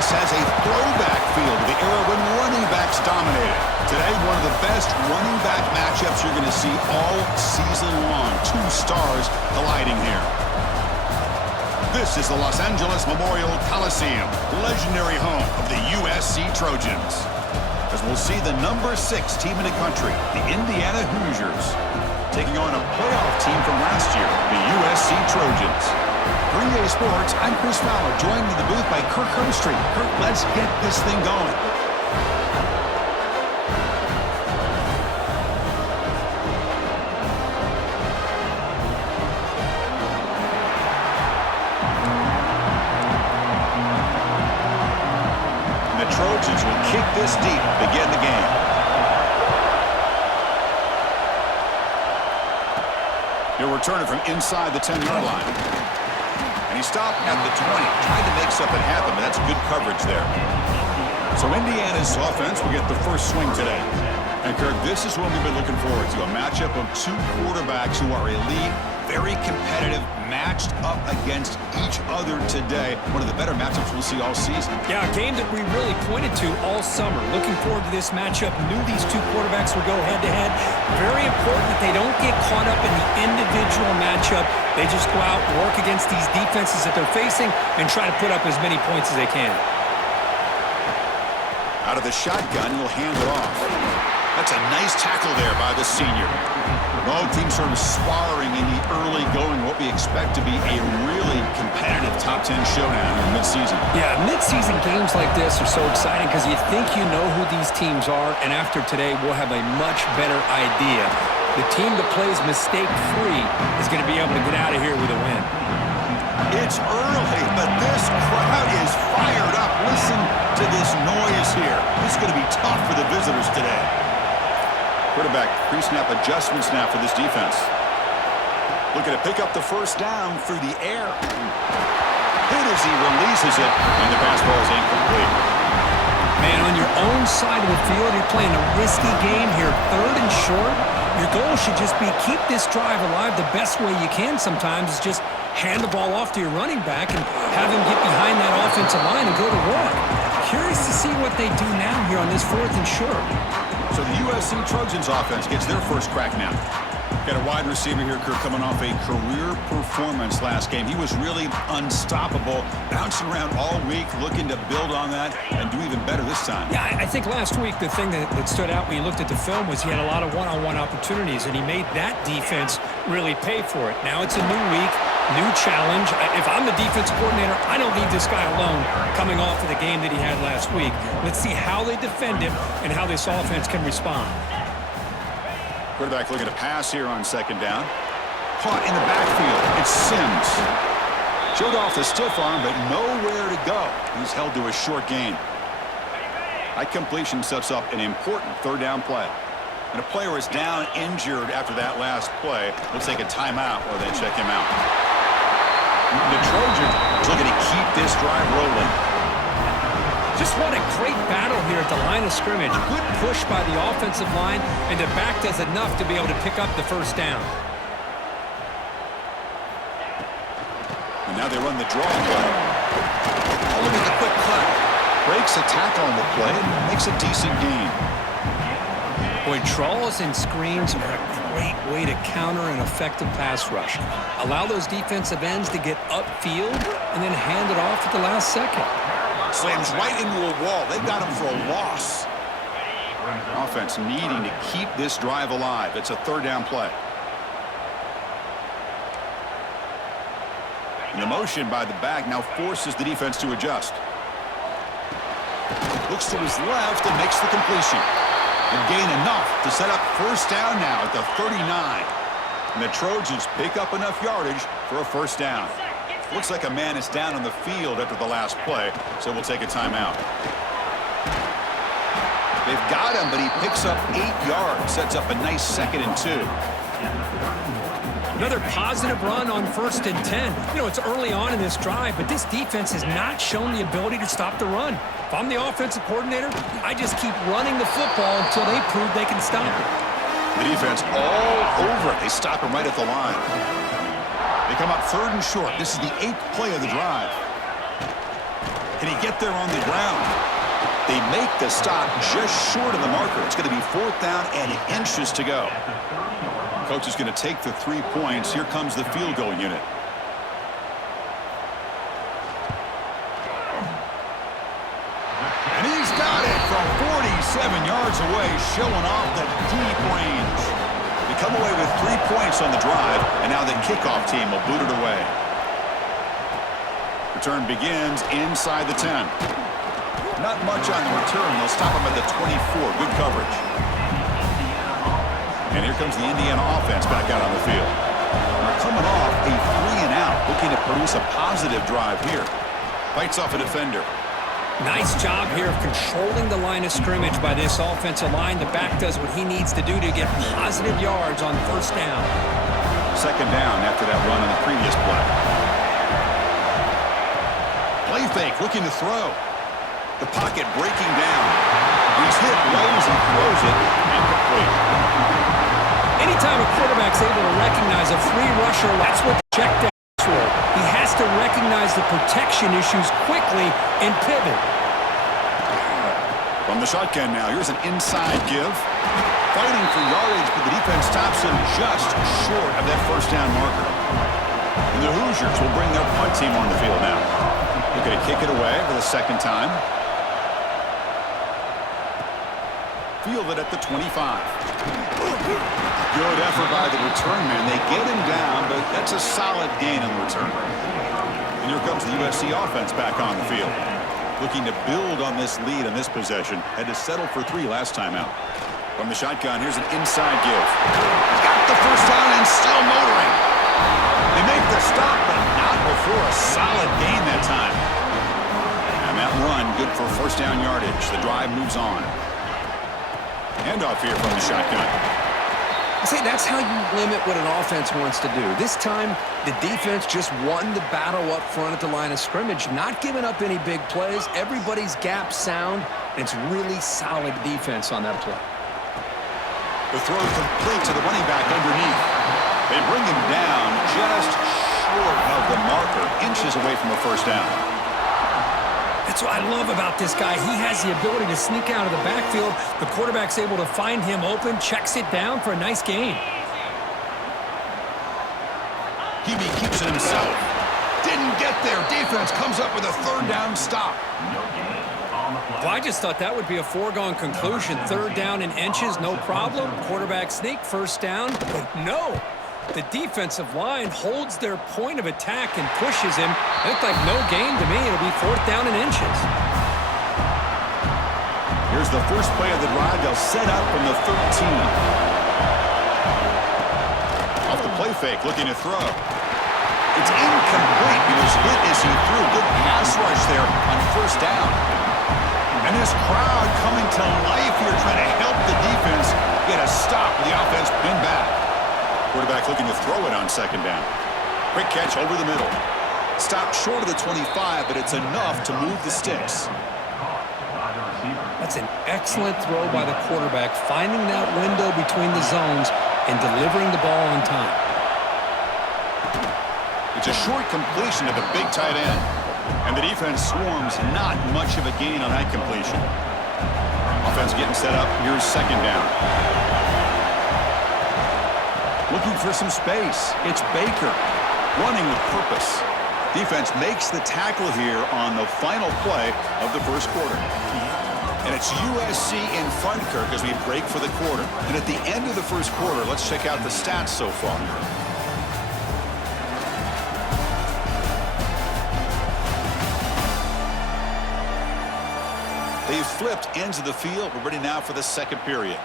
Dallas has a throwback feel to the era when running backs dominated. Today, one of the best running back matchups you're going to see all season long. Two stars colliding here. This is the Los Angeles Memorial Coliseum, legendary home of the USC Trojans. As we'll see the number 6 team in the country, the Indiana Hoosiers, taking on a playoff team from last year, the USC Trojans. For EA Sports, I'm Chris Fowler, joined in the booth by Kirk Herbstreit. Kirk, let's get this thing going. The Trojans will kick this deep to begin the game. He'll return it from inside the 10-yard line. And he stopped at the 20, trying to make something happen, but that's good coverage there. So Indiana's offense will get the first swing today. And Kirk, this is what we've been looking forward to, a matchup of two quarterbacks who are elite, very competitive, matched up against each other today. One of the better matchups we'll see all season. Yeah, a game that we really pointed to all summer. Looking forward to this matchup. Knew these two quarterbacks would go head-to-head. Very important that they don't get caught up in the individual matchup. They just go out, work against these defenses that they're facing, and try to put up as many points as they can. Out of the shotgun, he'll hand it off. That's a nice tackle there by the senior. Both teams sort of sparring in the early going, what we expect to be a really competitive top 10 showdown in mid-season. Yeah, mid-season games like this are so exciting because you think you know who these teams are, and after today, we'll have a much better idea. The team that plays mistake-free is going to be able to get out of here with a win. It's early, but this crowd is fired up. Listen to this noise here. This is going to be tough for the visitors today. Quarterback pre-snap adjustments now for this defense. Looking to pick up the first down through the air. Hit as he releases it, and the pass ball is incomplete. Man, on your own side of the field, you're playing a risky game here, 3rd and short. Your goal should just be keep this drive alive the best way you can sometimes is just hand the ball off to your running back and have him get behind that offensive line and go to work. Curious to see what they do now here on this 4th and short. So the USC Trojans offense gets their first crack now. Got a wide receiver here, Kirk, coming off a career performance last game. He was really unstoppable, bouncing around all week, looking to build on that and do even better this time. Yeah, I think last week the thing that stood out when you looked at the film was he had a lot of one-on-one opportunities, and he made that defense really pay for it. Now it's a new week, new challenge. If I'm the defense coordinator, I don't leave this guy alone coming off of the game that he had last week. Let's see how they defend him and how this offense can respond. Quarterback looking to pass here on 2nd down. Caught in the backfield. It's Sims. Showed off the stiff arm, but nowhere to go. He's held to a short gain. That completion sets up an important 3rd down play. And a player is down injured after that last play. We'll take a timeout while they check him out. The Trojans looking to keep this drive rolling. Just what a great battle here at the line of scrimmage. Good push by the offensive line, and the back does enough to be able to pick up the first down. And now they run the draw play. Oh, look at the quick cut. Breaks a tackle on the play and makes a decent gain. Boy, draws and screens are a great way to counter an effective pass rush. Allow those defensive ends to get upfield and then hand it off at the last second. Slams right into a wall. They've got him for a loss. Offense needing to keep this drive alive. It's a 3rd down play. And the motion by the back now forces the defense to adjust. Looks to his left and makes the completion. And gain enough to set up first down now at the 39. And the Trojans pick up enough yardage for a first down. Looks like a man is down on the field after the last play, so we'll take a timeout. They've got him, but he picks up 8 yards, sets up a nice 2nd and 2. Another positive run on 1st and 10. You know, it's early on in this drive, but this defense has not shown the ability to stop the run. If I'm the offensive coordinator, I just keep running the football until they prove they can stop it. The defense all over it. They stop him right at the line. They come up 3rd and short. This is the 8th play of the drive. Can he get there on the ground? They make the stop just short of the marker. It's going to be 4th down and inches to go. Coach is going to take the 3 points. Here comes the field goal unit. And he's got it from 47 yards away, showing off the deep range. They come away with 3 points on the drive, and now the kickoff team will boot it away. Return begins inside the 10. Not much on the return. They'll stop him at the 24. Good coverage. And here comes the Indiana offense back out on the field. They're coming off a 3-and-out, looking to produce a positive drive here. Fights off a defender. Nice job here of controlling the line of scrimmage by this offensive line. The back does what he needs to do to get positive yards on 1st down. 2nd down after that run on the previous play. Play fake, looking to throw. The pocket breaking down. He's hit right as he throws it, incomplete. Anytime a quarterback's able to recognize a free rusher, that's what the check down is for. He has to recognize the protection issues quickly and pivot. From the shotgun now, here's an inside give. Fighting for yardage, but the defense stops him just short of that 1st down marker. And the Hoosiers will bring their punt team on the field now. They're going to kick it away for the 2nd time. Fielded at the 25. Good effort by the return man. They get him down, but that's a solid gain on the return. And here comes the USC offense back on the field. Looking to build on this lead in this possession. Had to settle for 3 last time out. From the shotgun, here's an inside give. Got the 1st down and still motoring. They make the stop, but not before a solid gain that time. And that run, good for 1st down yardage. The drive moves on. Handoff here from the shotgun. I say that's how you limit what an offense wants to do. This time, the defense just won the battle up front at the line of scrimmage, not giving up any big plays. Everybody's gap sound. It's really solid defense on that play. The throw complete to the running back underneath. They bring him down just short of the marker, inches away from a 1st down. That's what I love about this guy. He has the ability to sneak out of the backfield. The quarterback's able to find him open, checks it down for a nice gain. Hebe keeps it himself. Didn't get there. Defense comes up with a 3rd down stop. Well, I just thought that would be a foregone conclusion. 3rd down and inches, no problem. Quarterback sneak, 1st down, but no. The defensive line holds their point of attack and pushes him. It looked like no gain to me. It'll be 4th down and inches. Here's the first play of the drive. They'll set up from the 13. Off the play fake, looking to throw. It's incomplete. He was hit as he threw. Good pass rush there on 1st down. And this crowd coming to life here, trying to help the defense get a stop with the offense pinned back. Quarterback looking to throw it on 2nd down. Quick catch over the middle. Stopped short of the 25, but it's enough to move the sticks. That's an excellent throw by the quarterback, finding that window between the zones and delivering the ball on time. It's a short completion to the big tight end. And the defense swarms, not much of a gain on that completion. Offense getting set up. Here's 2nd down. Looking for some space. It's Baker running with purpose. Defense makes the tackle here on the final play of the 1st quarter. And it's USC in front, Kirk, as we break for the quarter. And at the end of the 1st quarter, let's check out the stats so far. They've flipped ends of the field. We're ready now for the 2nd period.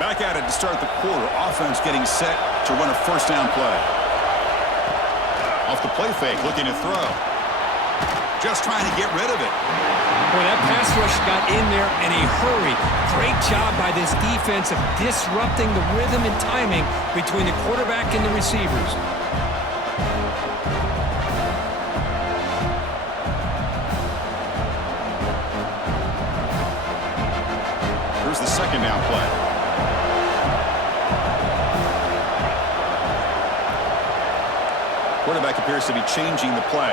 Back at it to start the quarter. Offense getting set to run a 1st down play. Off the play fake, looking to throw. Just trying to get rid of it. Boy, that pass rush got in there in a hurry. Great job by this defense of disrupting the rhythm and timing between the quarterback and the receivers. Here's the 2nd down play. Quarterback appears to be changing the play.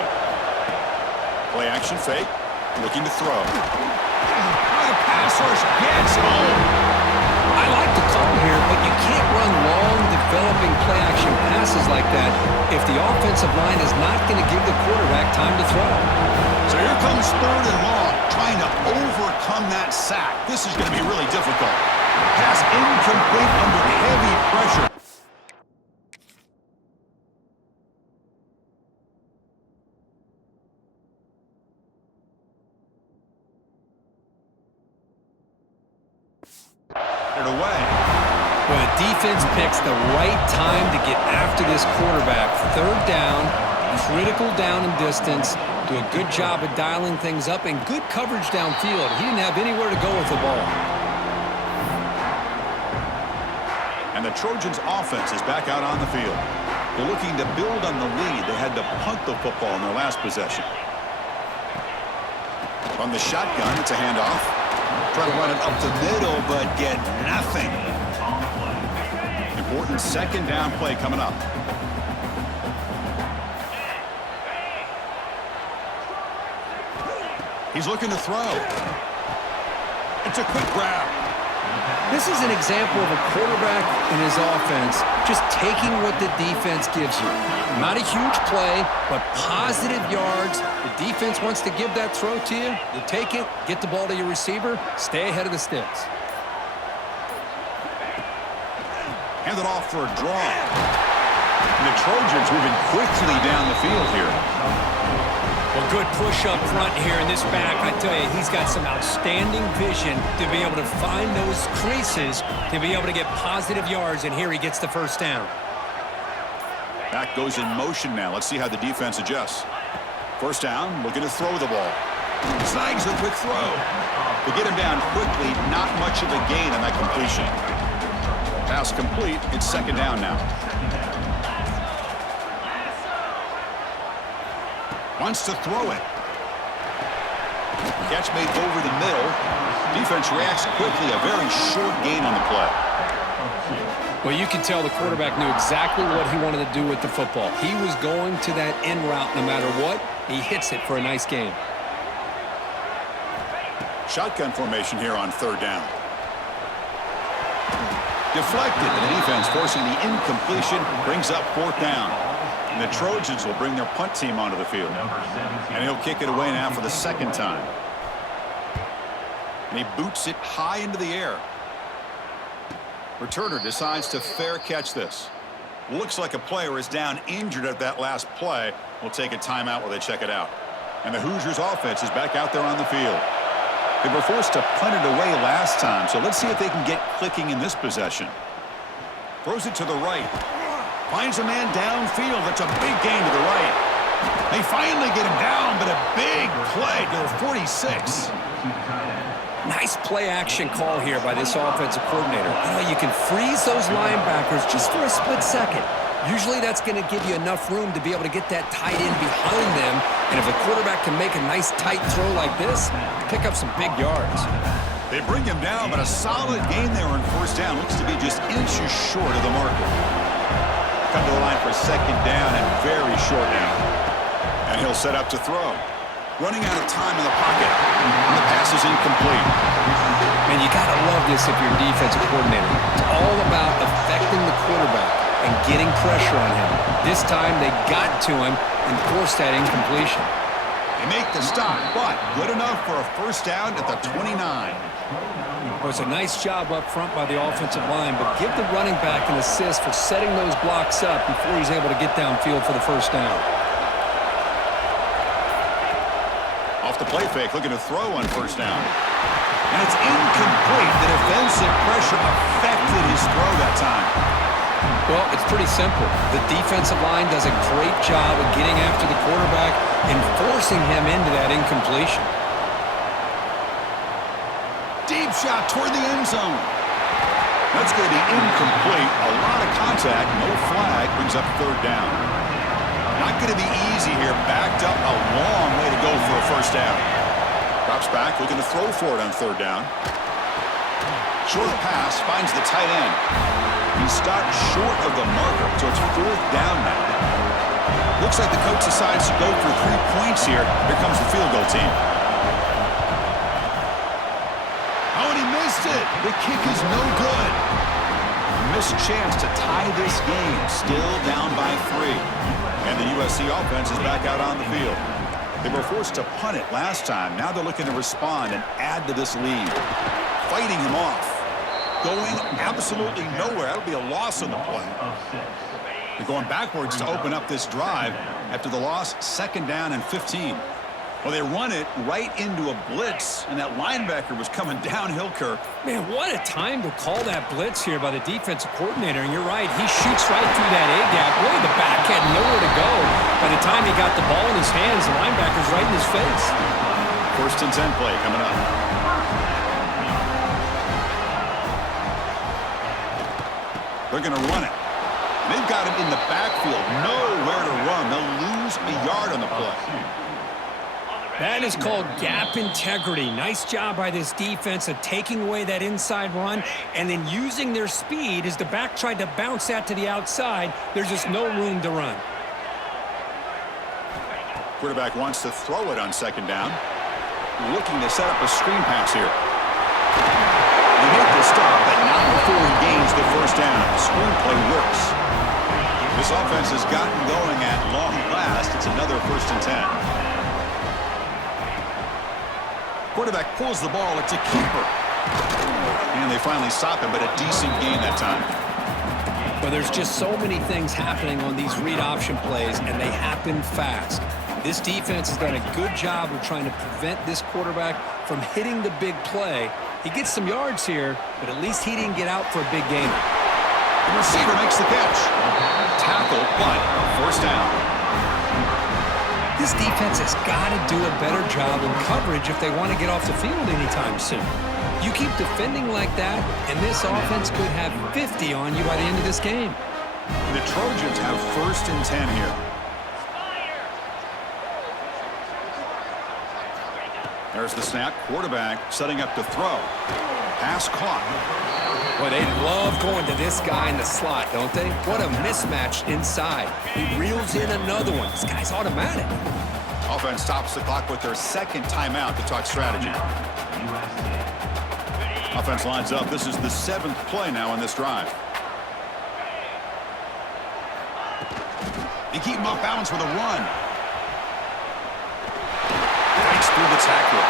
Play action fake. Looking to throw. The pass rush gets home. I like the call here, but you can't run long, developing play-action passes like that if the offensive line is not going to give the quarterback time to throw. So here comes third and long, trying to overcome that sack. This is going to be really difficult. Pass incomplete under heavy pressure. Away. Well, the defense picks the right time to get after this quarterback. Third down, critical down and distance. Do a good job of dialing things up and good coverage downfield. He didn't have anywhere to go with the ball. And the Trojans offense is back out on the field. They're looking to build on the lead. They had to punt the football in their last possession. From the shotgun, it's a handoff. Try to run it up the middle, but get nothing. Important second down play coming up. He's looking to throw. It's a quick grab. This is an example of a quarterback and his offense just taking what the defense gives you. Not a huge play, but positive yards. The defense wants to give that throw to you. You take it, get the ball to your receiver, stay ahead of the sticks. Hand it off for a draw. And the Trojans moving quickly down the field here. Well, good push up front here in this back. I tell you, he's got some outstanding vision to be able to find those creases, to be able to get positive yards, and here he gets the first down. Back goes in motion now. Let's see how the defense adjusts. First down, looking to throw the ball. Snags a quick throw. To get him down quickly, not much of a gain on that completion. Pass complete. It's second down now. Wants to throw it. Catch made over the middle. Defense reacts quickly. A very short gain on the play. Well, you can tell the quarterback knew exactly what he wanted to do with the football. He was going to that in route no matter what. He hits it for a nice gain. Shotgun formation here on third down. Deflected, and the defense forcing the incompletion brings up fourth down. And the Trojans will bring their punt team onto the field. And he'll kick it away now for the second time. And he boots it high into the air. Returner decides to fair catch this. Looks like a player is down injured at that last play. We'll take a timeout while they check it out. And the Hoosiers offense is back out there on the field. They were forced to punt it away last time, so let's see if they can get clicking in this possession. Throws it to the right. Finds a man downfield. That's a big gain to the right. They finally get him down, but a big play to the 46. Nice play-action call here by this offensive coordinator. You know, you can freeze those linebackers just for a split second. Usually that's going to give you enough room to be able to get that tight end behind them. And if the quarterback can make a nice tight throw like this, pick up some big yards. They bring him down, but a solid gain there on first down. Looks to be just inches short of the marker. Come to the line for second down and very short now. And he'll set up to throw. Running out of time in the pocket. And the pass is incomplete. Man, you got to love this if you're a defensive coordinator. It's all about affecting the quarterback and getting pressure on him. This time they got to him and forced that incompletion. They make the stop, but good enough for a first down at the 29. Well, it's a nice job up front by the offensive line, but give the running back an assist for setting those blocks up before he's able to get downfield for the first down. Off the play fake, looking to throw on first down. And it's incomplete. The defensive pressure affected his throw that time. Well, it's pretty simple. The defensive line does a great job of getting after the quarterback and forcing him into that incompletion. Deep shot toward the end zone. That's going to be incomplete. A lot of contact, no flag, brings up third down. Not going to be easy here. Backed up a long way to go for a first down. Drops back, looking to throw for it on third down. Short pass, finds the tight end. He stopped short of the marker, so it's fourth down now. Looks like the coach decides to go for 3 points here. Here comes the field goal team. Oh, and he missed it. The kick is no good. A missed chance to tie this game. Still down by 3. And the USC offense is back out on the field. They were forced to punt it last time. Now they're looking to respond and add to this lead. Fighting him off. Going absolutely nowhere. That'll be a loss on the play. They're going backwards to open up this drive after the loss. 2nd down and 15. Well, they run it right into a blitz, and that linebacker was coming downhill, Kirk. Man, what a time to call that blitz here by the defensive coordinator. And you're right, he shoots right through that A-gap. Really, the back had nowhere to go. By the time he got the ball in his hands, the linebacker's right in his face. 1st and 10 play coming up. They're going to run it. They've got him in the backfield. Nowhere to run. They'll lose a yard on the play. That is called gap integrity. Nice job by this defense of taking away that inside run and then using their speed as the back tried to bounce that to the outside. There's just no room to run. Quarterback wants to throw it on 2nd down. Looking to set up a screen pass here. They make the stop, but not before he gains the 1st down. The screenplay works. This offense has gotten going at long last. It's another 1st and 10. Quarterback pulls the ball. It's a keeper. And they finally stop him, but a decent gain that time. Well, there's just so many things happening on these read option plays, and they happen fast. This defense has done a good job of trying to prevent this quarterback from hitting the big play. He gets some yards here, but at least he didn't get out for a big gain. The receiver makes the catch. Tackle, but 1st down. This defense has got to do a better job in coverage if they want to get off the field anytime soon. You keep defending like that, and this offense could have 50 on you by the end of this game. The Trojans have 1st and 10 here. There's the snap. Quarterback setting up to throw. Pass caught. Boy, they love going to this guy in the slot, don't they? What a mismatch inside. He reels in another one. This guy's automatic. Offense stops the clock with their 2nd timeout to talk strategy. Offense lines up. This is the 7th play now on this drive. They keep him off balance with a run. Breaks through the tackle.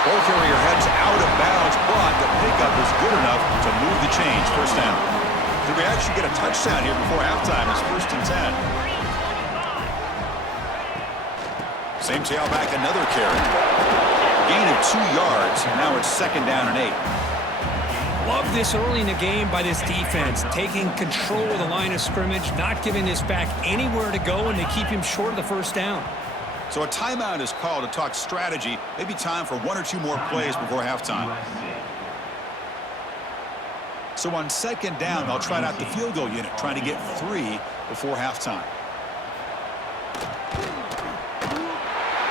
Ball carrier heads out of bounds, but the pickup is good enough to move the change. 1st down. Did we actually get a touchdown here before halftime? It's 1st and 10. Same tailback, another carry. Gain of 2 yards. Now it's 2nd down and 8. Love this early in the game by this defense, taking control of the line of scrimmage, not giving this back anywhere to go, and they keep him short of the 1st down. So a timeout is called to talk strategy. Maybe time for 1 or 2 more plays before halftime. So on 2nd down, they'll try out the field goal unit, trying to get 3 before halftime.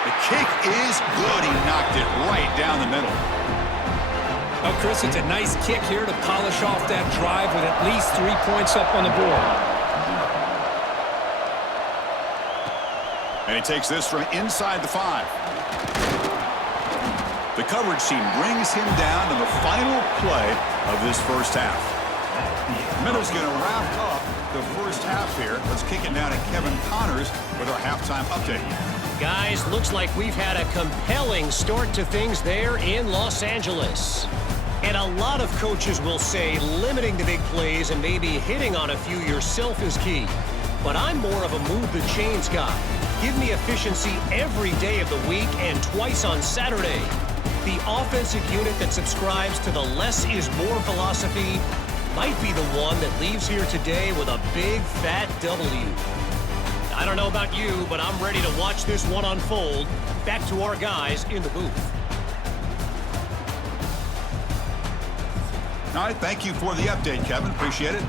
The kick is good. He knocked it right down the middle. Well, Chris, it's a nice kick here to polish off that drive with at least 3 points up on the board. And he takes this from inside the 5. The coverage team brings him down to the final play of this 1st half. Middle's going to wrap up the 1st half here. Let's kick it down to Kevin Connors with our halftime update. Guys, looks like we've had a compelling start to things there in Los Angeles. And a lot of coaches will say limiting the big plays and maybe hitting on a few yourself is key. But I'm more of a move the chains guy. Give me efficiency every day of the week and twice on Saturday. The offensive unit that subscribes to the less is more philosophy might be the one that leaves here today with a big fat W. I don't know about you, but I'm ready to watch this one unfold. Back to our guys in the booth. All right, thank you for the update, Kevin. Appreciate it.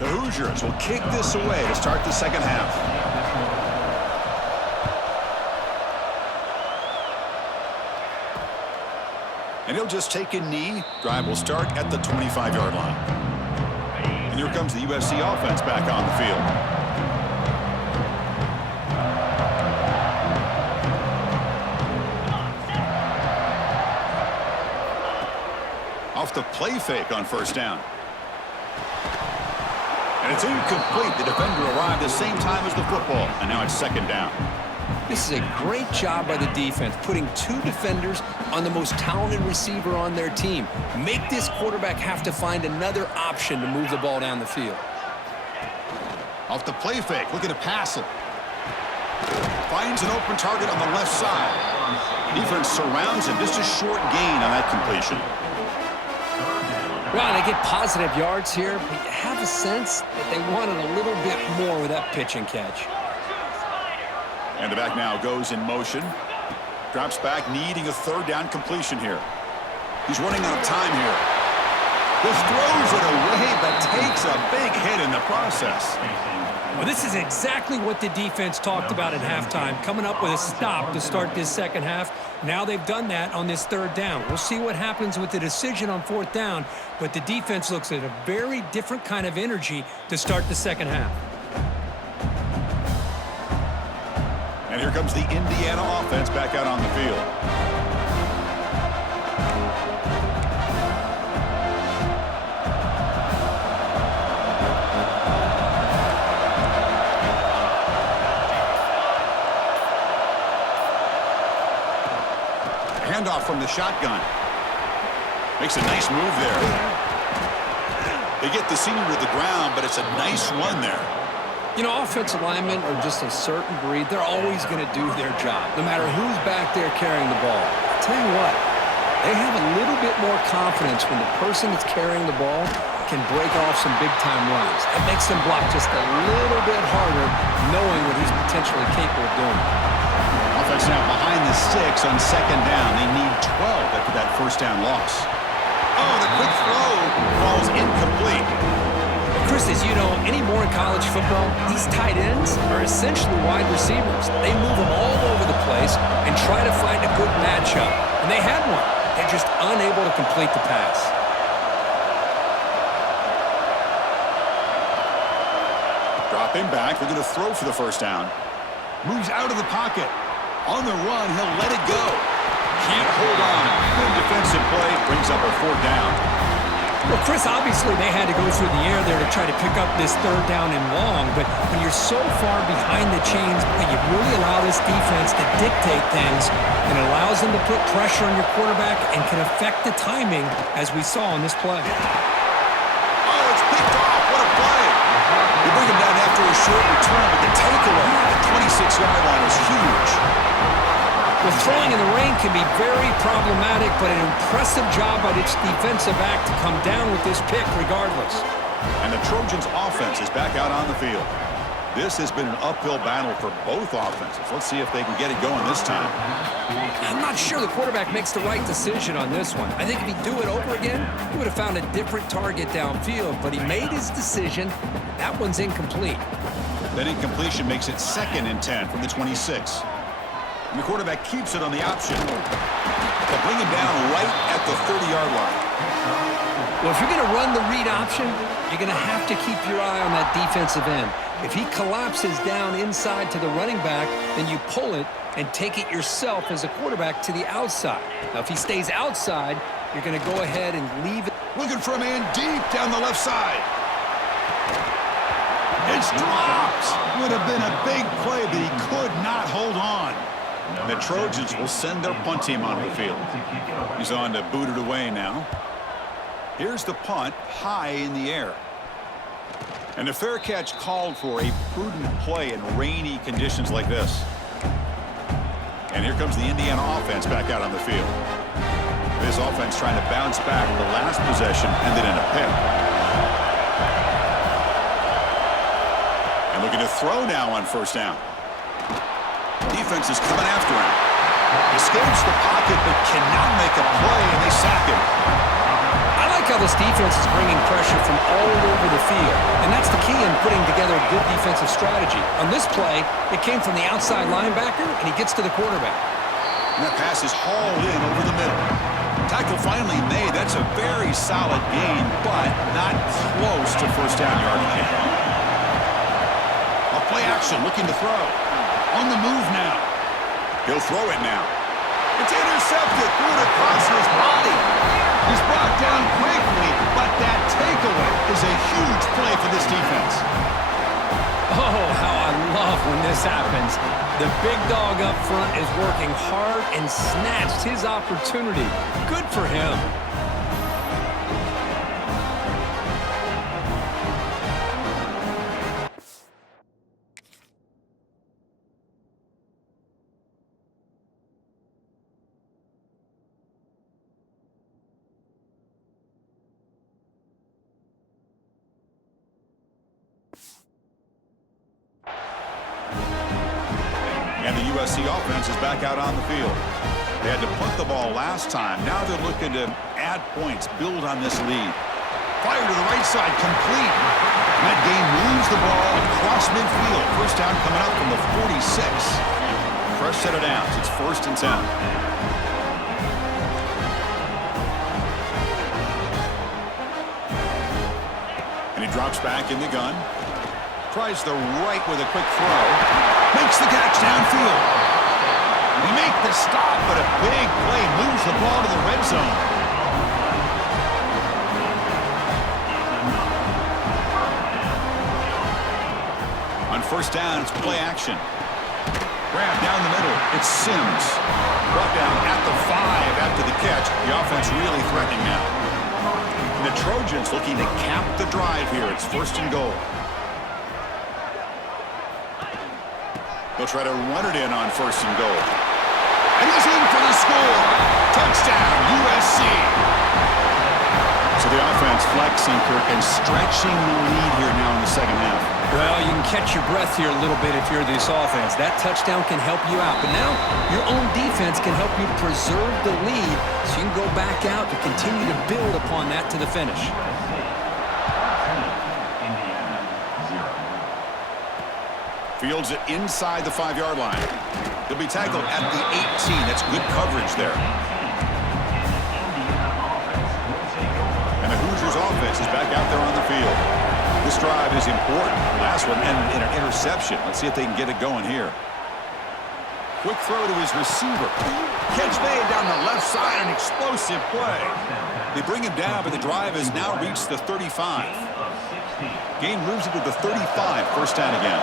The Hoosiers will kick this away to start the 2nd half. And he'll just take a knee. Drive will start at the 25-yard line. And here comes the USC offense back on the field. Off the play fake on first down. And it's incomplete. The defender arrived the same time as the football. And now it's second down. This is a great job by the defense, putting two defenders on the most talented receiver on their team. Make this quarterback have to find another option to move the ball down the field. Off the play fake, looking to pass it. Finds an open target on the left side. Defense surrounds him. Just a short gain on that completion. Well, they get positive yards here, but you have a sense that they wanted a little bit more with that pitch and catch. And the back now goes in motion. Drops back, needing a third down completion here. He's running out of time here. Just throws it away, but takes a big hit in the process. Well, this is exactly what the defense talked about at halftime, coming up with a stop to start this second half. Now they've done that on this third down. We'll see what happens with the decision on fourth down, but the defense looks at a very different kind of energy to start the second half. And here comes the Indiana offense back out on the field. Handoff from the shotgun. Makes a nice move there. They get the senior to the ground, but it's a nice run there. You know, offensive linemen are just a certain breed. They're always going to do their job, no matter who's back there carrying the ball. I'll tell you what, they have a little bit more confidence when the person that's carrying the ball can break off some big-time runs. It makes them block just a little bit harder, knowing what he's potentially capable of doing. Offense now behind the sticks on second down. They need 12 after that first down loss. Oh, the quick throw falls incomplete. Chris, as you know, anymore in college football, these tight ends are essentially wide receivers. They move them all over the place and try to find a good matchup. And they had one. They're just unable to complete the pass. Dropping back. They're going to throw for the first down. Moves out of the pocket. On the run, he'll let it go. Can't hold on. Good defensive play. Brings up a fourth down. Well, Chris, obviously they had to go through the air there to try to pick up this third down and long, but when you're so far behind the chains, you really allow this defense to dictate things, and it allows them to put pressure on your quarterback and can affect the timing, as we saw on this play. Oh, it's picked off. What a play. You bring him down after a short return, but the takeaway at the 26-yard line is huge. Well, throwing in the rain can be very problematic, but an impressive job by its defensive back to come down with this pick regardless. And the Trojans' offense is back out on the field. This has been an uphill battle for both offenses. Let's see if they can get it going this time. I'm not sure the quarterback makes the right decision on this one. I think if he'd do it over again, he would have found a different target downfield, but he made his decision. That one's incomplete. That incompletion makes it 2nd and 10 from the 26. And the quarterback keeps it on the option. They'll bring him down right at the 30-yard line. Well, if you're going to run the read option, you're going to have to keep your eye on that defensive end. If he collapses down inside to the running back, then you pull it and take it yourself as a quarterback to the outside. Now, if he stays outside, you're going to go ahead and leave it. Looking for a man deep down the left side. It's dropped. Would have been a big play, but he could not hold on. The Trojans will send their punt team onto the field. He's on to boot it away now. Here's the punt, high in the air. And the fair catch called for a prudent play in rainy conditions like this. And here comes the Indiana offense back out on the field. This offense trying to bounce back. The last possession ended in a pick. And looking to throw now on first down. Defense is coming after him. Escapes the pocket but cannot make a play, and they sack him. I like how this defense is bringing pressure from all over the field, and that's the key in putting together a good defensive strategy. On this play, it came from the outside linebacker, and he gets to the quarterback. And that pass is hauled in over the middle. Tackle finally made. That's a very solid gain, but not close to first down yard line. A play action, looking to throw. On the move now. He'll throw it now. It's intercepted. Threw it across his body. He's brought down quickly, but that takeaway is a huge play for this defense. Oh, how I love when this happens. The big dog up front is working hard and snatched his opportunity. Good for him. And the USC offense is back out on the field. They had to punt the ball last time. Now they're looking to add points, build on this lead. Fire to the right side, complete. That game moves the ball across midfield. First down coming up from the 46. Fresh set of downs. It's 1st and 10. And he drops back in the gun. Tries the right with a quick throw. Makes the catch downfield. They make the stop, but a big play moves the ball to the red zone. On first down, it's play action. Grab down the middle. It's Sims. Brought down at the 5 after the catch. The offense really threatening now. And the Trojans looking to cap the drive here. It's 1st and goal. They'll try to run it in on 1st and goal. And he's in for the score. Touchdown, USC. So the offense flexing, Kirk, and stretching the lead here now in the second half. Well, you can catch your breath here a little bit if you're this offense. That touchdown can help you out. But now your own defense can help you preserve the lead so you can go back out and continue to build upon that to the finish. Fields it inside the 5-yard line. He'll be tackled at the 18. That's good coverage there. And the Hoosiers offense is back out there on the field. This drive is important. Last one ended in an interception. Let's see if they can get it going here. Quick throw to his receiver. Catch made down the left side. An explosive play. They bring him down, but the drive has now reached the 35. Game moves it to the 35. First down again.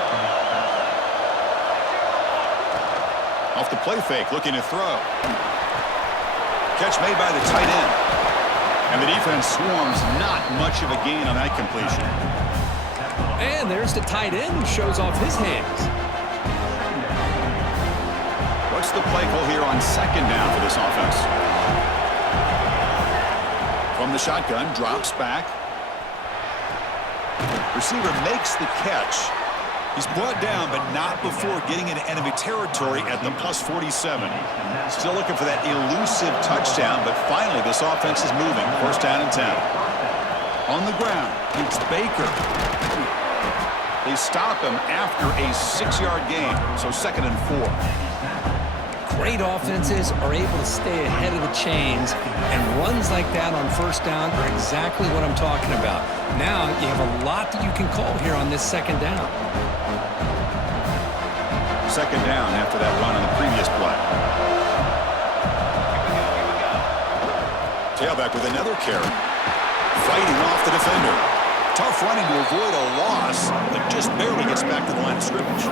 Off the play fake, looking to throw. Catch made by the tight end. And the defense swarms, not much of a gain on that completion. And there's the tight end who shows off his hands. What's the play call here on 2nd down for this offense? From the shotgun, drops back. Receiver makes the catch. He's brought down, but not before getting into enemy territory at the plus 47. Still looking for that elusive touchdown, but finally this offense is moving. First down and 10. On the ground, it's Baker. They stop him after a 6-yard gain, so 2nd and 4. Great offenses are able to stay ahead of the chains, and runs like that on first down are exactly what I'm talking about. Now you have a lot that you can call here on this 2nd down. 2nd down after that run on the previous play. Tailback with another carry. Fighting off the defender. Tough running to avoid a loss, but just barely gets back to the line of scrimmage.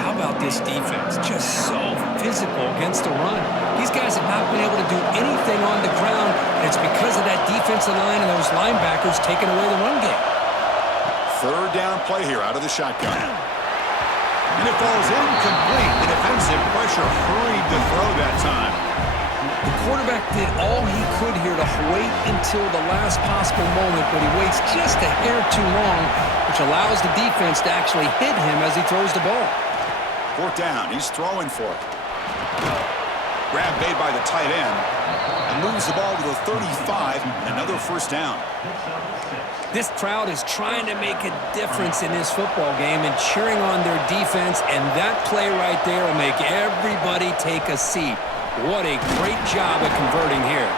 How about this defense? Just so physical against the run. These guys have not been able to do anything on the ground, and it's because of that defensive line and those linebackers taking away the run game. 3rd down play here out of the shotgun. And it falls incomplete. The defensive pressure hurried to throw that time. The quarterback did all he could here to wait until the last possible moment, but he waits just a hair too long, which allows the defense to actually hit him as he throws the ball. 4th down. He's throwing for it. Grab made by the tight end. And moves the ball to the 35. Another first down. This crowd is trying to make a difference in this football game and cheering on their defense, and that play right there will make everybody take a seat. What a great job of converting here.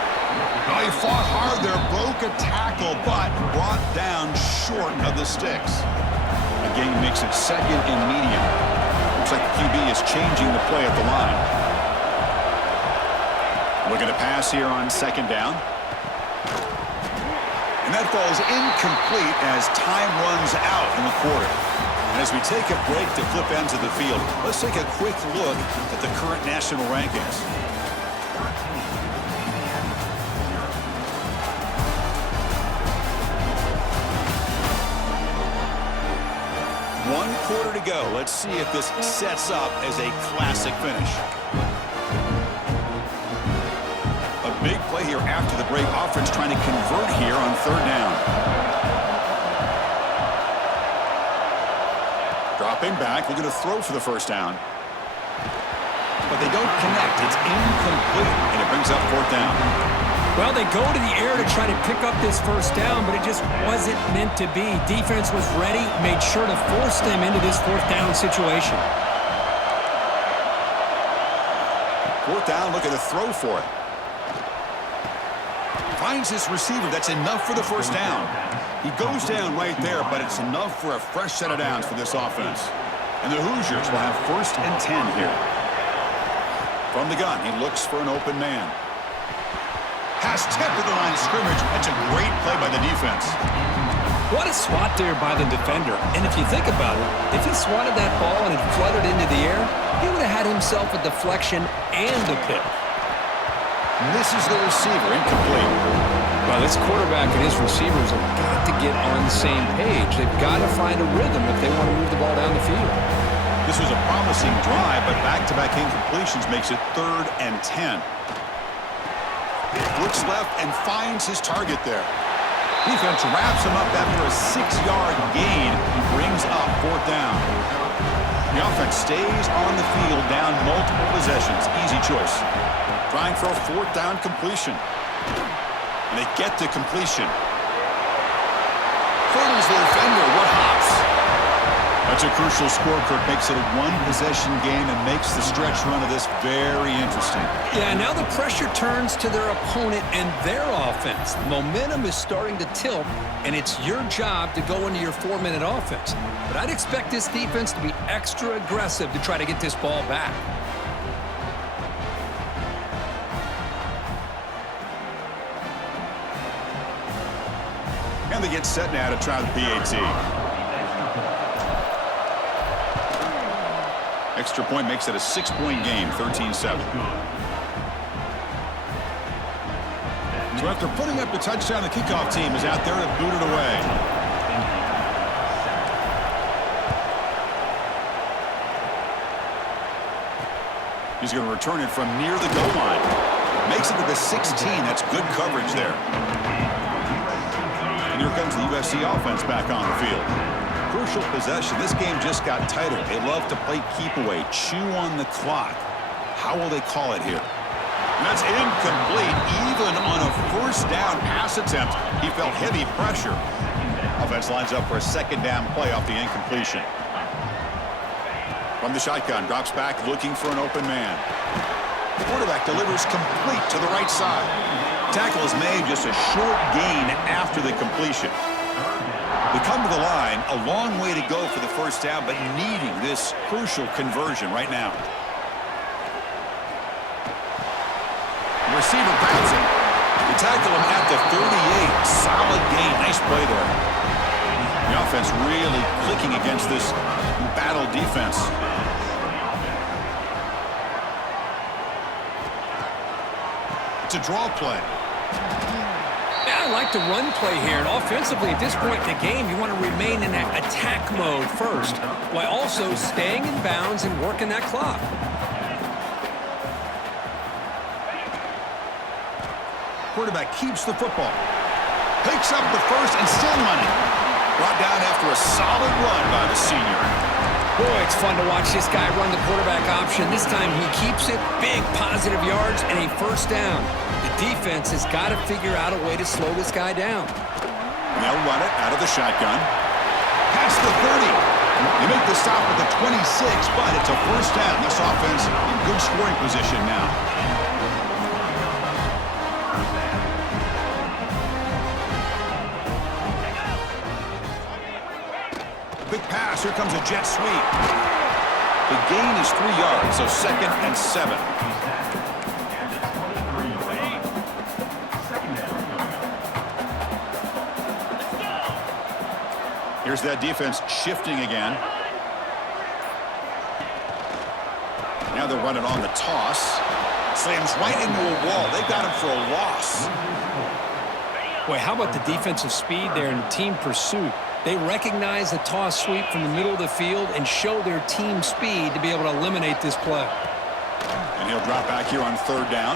Oh, he fought hard there, broke a tackle, but brought down short of the sticks. The game makes it second and medium. Looks like the QB is changing the play at the line. Looking to pass here on second down. And that falls incomplete as time runs out in the quarter. And as we take a break to flip ends of the field, let's take a quick look at the current national rankings. One quarter to go. Let's see if this sets up as a classic finish. A big play here after the break. Offense trying to convert here on third down. Dropping back, looking to throw for the first down. But they don't connect. It's incomplete, and it brings up fourth down. Well, they go to the air to try to pick up this first down, but it just wasn't meant to be. Defense was ready, made sure to force them into this fourth down situation. Fourth down, looking to throw for it. Finds his receiver. That's enough for the first down. He goes down right there, but it's enough for a fresh set of downs for this offense. And the Hoosiers will have 1st and 10 here. From the gun, he looks for an open man. Has tipped at the line of scrimmage. That's a great play by the defense. What a swat there by the defender. And if you think about it, if he swatted that ball and it fluttered into the air, he would have had himself a deflection and a pick. Misses the receiver, incomplete. Well, this quarterback and his receivers have got to get on the same page. They've got to find a rhythm if they want to move the ball down the field. This was a promising drive, but back-to-back incompletions makes it 3rd and 10. Looks left and finds his target there. Defense wraps him up after a 6-yard gain. He brings up fourth down. The offense stays on the field down multiple possessions. Easy choice. Trying for a fourth down completion. And they get the completion. Hurdles the defender. What hops? That's a crucial score, Kirk. Makes it a one-possession game and makes the stretch run of this very interesting. Yeah, now the pressure turns to their opponent and their offense. The momentum is starting to tilt, and it's your job to go into your 4-minute offense. But I'd expect this defense to be extra aggressive to try to get this ball back. And they get set now to try the PAT. Extra point makes it a 6-point game, 13-7. So after putting up the touchdown, the kickoff team is out there to boot it away. He's going to return it from near the goal line. Makes it to the 16. That's good coverage there. And here comes the USC offense back on the field. Crucial possession. This game just got tighter. They love to play keep away, chew on the clock. How will they call it here? And that's incomplete. Even on a first down pass attempt, he felt heavy pressure. Offense lines up for a second down play off the incompletion. From the shotgun, drops back looking for an open man. The quarterback delivers complete to the right side. Tackle is made, just a short gain after the completion. They come to the line, a long way to go for the first down, but needing this crucial conversion right now. The receiver grabs him. They tackle him at the 38. Solid gain. Nice play there. The offense really clicking against this battle defense. It's a draw play. I like the run play here, and offensively at this point in the game, you want to remain in that attack mode first, while also staying in bounds and working that clock. Quarterback keeps the football. Picks up the first and still money. Brought down after a solid run by the senior. Boy, it's fun to watch this guy run the quarterback option. This time he keeps it, big positive yards, and a first down. The defense has got to figure out a way to slow this guy down. They'll run it out of the shotgun. Past the 30. They make the stop at the 26, but it's a first down. This offense in good scoring position now. Quick pass. Here comes a jet sweep. The gain is 3 yards, so 2nd and 7. Here's that defense shifting again. Now they're running on the toss. Slams right into a wall. They got him for a loss. Boy, how about the defensive speed there in team pursuit? They recognize the toss sweep from the middle of the field and show their team speed to be able to eliminate this play. And he'll drop back here on 3rd down.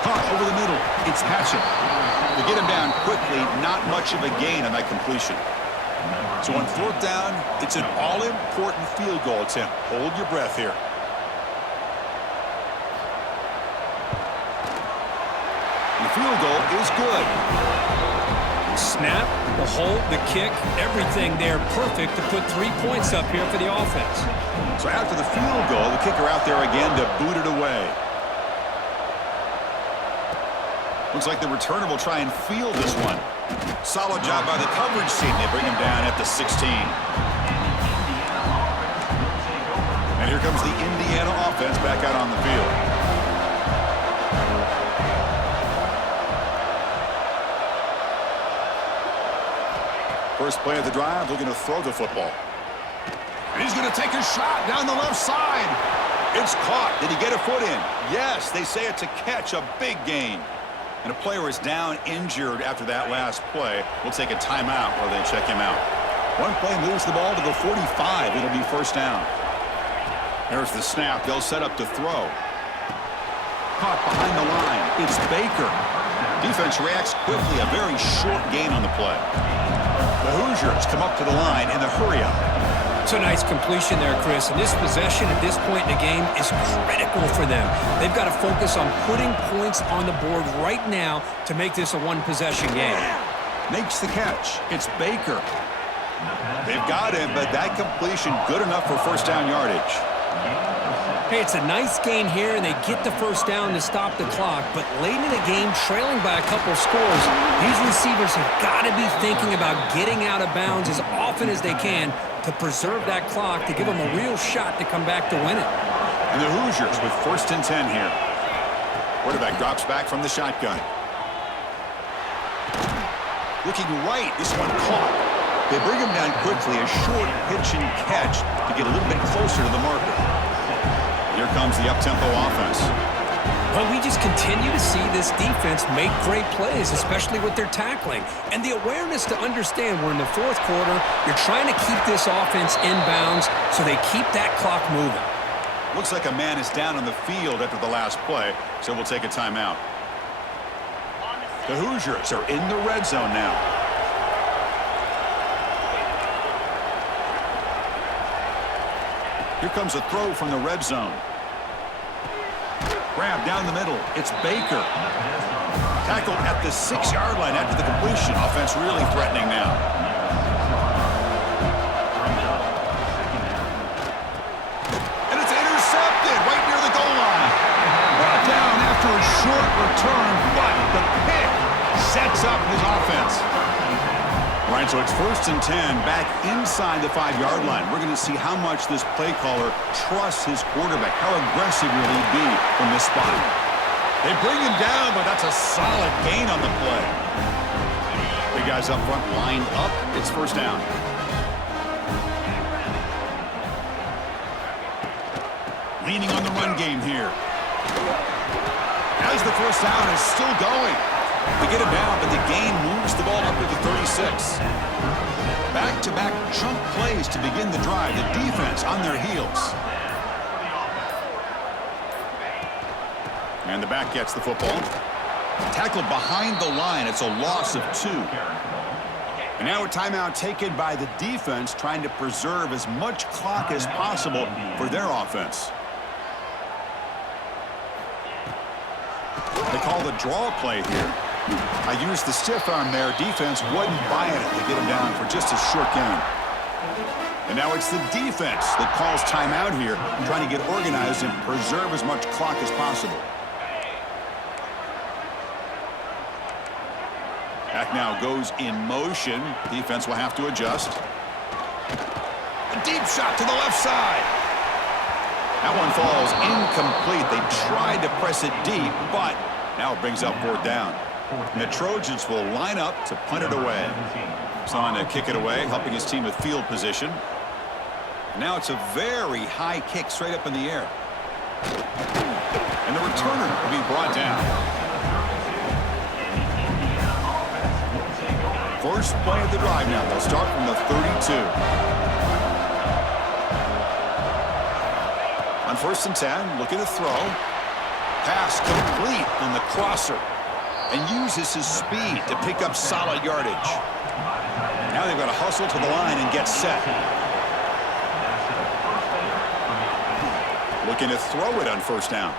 Caught over the middle. It's Hatchett. To get him down quickly, not much of a gain on that completion. So on 4th down, it's an all-important field goal attempt. Hold your breath here. The field goal is good. Snap, the hold, the kick, everything there perfect to put 3 points up here for the offense. So after the field goal, the kicker out there again to boot it away. Looks like the returner will try and field this one. Solid job by the coverage team. They bring him down at the 16. And here comes the Indiana offense back out on the field. First play of the drive, looking to throw the football. And he's going to take a shot down the left side. It's caught. Did he get a foot in? Yes, they say it's a catch, a big gain. And a player is down injured after that last play. We'll take a timeout while they check him out. One play moves the ball to the 45. It'll be 1st down. There's the snap. They'll set up to throw. Caught behind the line. It's Baker. Defense reacts quickly. A very short gain on the play. The Hoosiers come up to the line in the hurry-up. It's a nice completion there, Chris. And this possession at this point in the game is critical for them. They've got to focus on putting points on the board right now to make this a one-possession game. Makes the catch. It's Baker. They've got him, but that completion good enough for 1st down yardage. Hey, it's a nice gain here, and they get the 1st down to stop the clock. But late in the game, trailing by a couple scores, these receivers have got to be thinking about getting out of bounds as often as they can to preserve that clock, to give them a real shot to come back to win it. And the Hoosiers with 1st and 10 here. Quarterback drops back from the shotgun. Looking right, this one caught. They bring him down quickly, a short pitch and catch to get a little bit closer to the marker. Here comes the up-tempo offense. Well, we just continue to see this defense make great plays, especially with their tackling. And the awareness to understand we're in the 4th quarter, you're trying to keep this offense in bounds so they keep that clock moving. Looks like a man is down on the field after the last play, so we'll take a timeout. The Hoosiers are in the red zone now. Here comes a throw from the red zone. Grab down the middle. It's Baker. Tackled at the 6-yard line after the completion. Offense really threatening now. And it's intercepted right near the goal line. Brought down after a short return, but the pick sets up his offense. All right, so it's 1st and 10 back inside the 5-yard line. We're going to see how much this play caller trusts his quarterback. How aggressive will he be from this spot? They bring him down, but that's a solid gain on the play. Big guys up front lined up. It's 1st down. Leaning on the run game here. As the 1st down is still going. They get him down, but the gain moves the ball up to the 36. Back-to-back chunk plays to begin the drive. The defense on their heels. And the back gets the football. Tackled behind the line. It's a loss of 2. And now a timeout taken by the defense, trying to preserve as much clock as possible for their offense. They call the draw play here. I used the stiff arm there. Defense wasn't buying it. They get him down for just a short gain. And now it's the defense that calls timeout here, trying to get organized and preserve as much clock as possible. Back now goes in motion. Defense will have to adjust. A deep shot to the left side. That one falls incomplete. They tried to press it deep, but now it brings up 4th down. And the Trojans will line up to punt it away. He's on to kick it away, helping his team with field position. Now it's a very high kick straight up in the air. And the returner will be brought down. First play of the drive now. They'll start from the 32. On 1st and 10, looking to throw. Pass complete on the crosser. And uses his speed to pick up solid yardage. Now they've got to hustle to the line and get set. Looking to throw it on 1st down.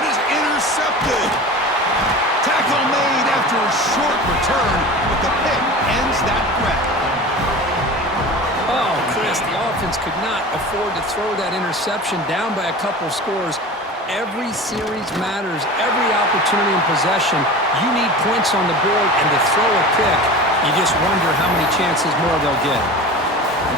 And is intercepted. Tackle made after a short return, but the pick ends that threat. Oh, Chris, the offense could not afford to throw that interception down by a couple scores. Every series matters. Every opportunity in possession, you need points on the board, and to throw a pick, you just wonder how many chances more they'll get.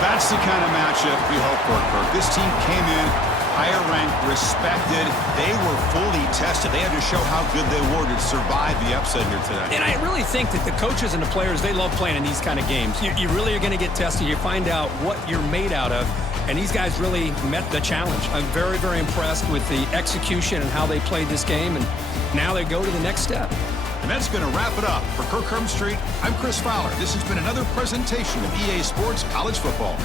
That's the kind of matchup we hope for, Kirk. This team came in higher ranked, respected. They were fully tested. They had to show how good they were to survive the upset here today. And I really think that the coaches and the players, they love playing in these kind of games. You really are going to get tested. You find out what you're made out of. And these guys really met the challenge. I'm very, very impressed with the execution and how they played this game. And now they go to the next step. And that's going to wrap it up. For Kirk Street, I'm Chris Fowler. This has been another presentation of EA Sports College Football.